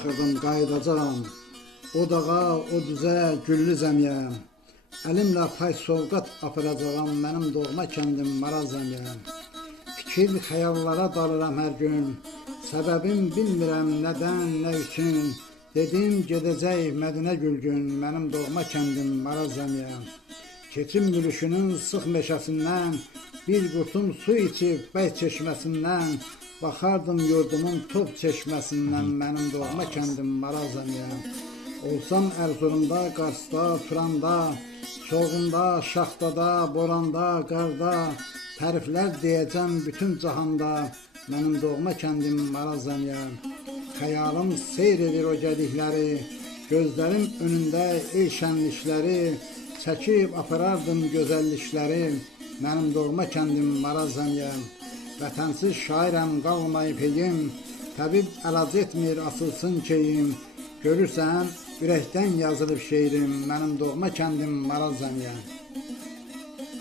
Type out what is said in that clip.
Xırdım qayıdacağam, o dağa, o düzə, güllü zəmiyə. Əlimlə pay sovqat aparacağam, mənim doğma kəndim Maraz zəmiyə. Fikir, xəyallara dalıram hər gün, səbəbim bilmirəm nədən, nə üçün. Dedim gedəcək Mədinə Gülgün, mənim doğma kəndim Maraz zəmiyə. Keçim mülüşünün sıx meşəsindən, bir qurtum su içib bəy çeşməsindən, baxardım yurdumun top çeşməsindən, mənim doğma kəndim Maraz zəmiyə. Olsam Ərzurumda, Qarsda, Turanda, soğunda, şaxtada, boranda, qarda, təriflər deyəcəm bütün cahanda, mənim doğma kəndim Maraz zəmiyə. Xəyalım seyr edir o gedikləri, gözlərim önündə ey şənlikləri, çəkib aparardım gözəllikləri, mənim doğma kəndim Maraz zəmiyə. Vətənsiz şairəm qalmayıb heyim, təbib əlac etmir asılsın keyim, görürsən ürəkdən yazılıb şeirim, mənim doğma kəndim Maraz zəmiyə.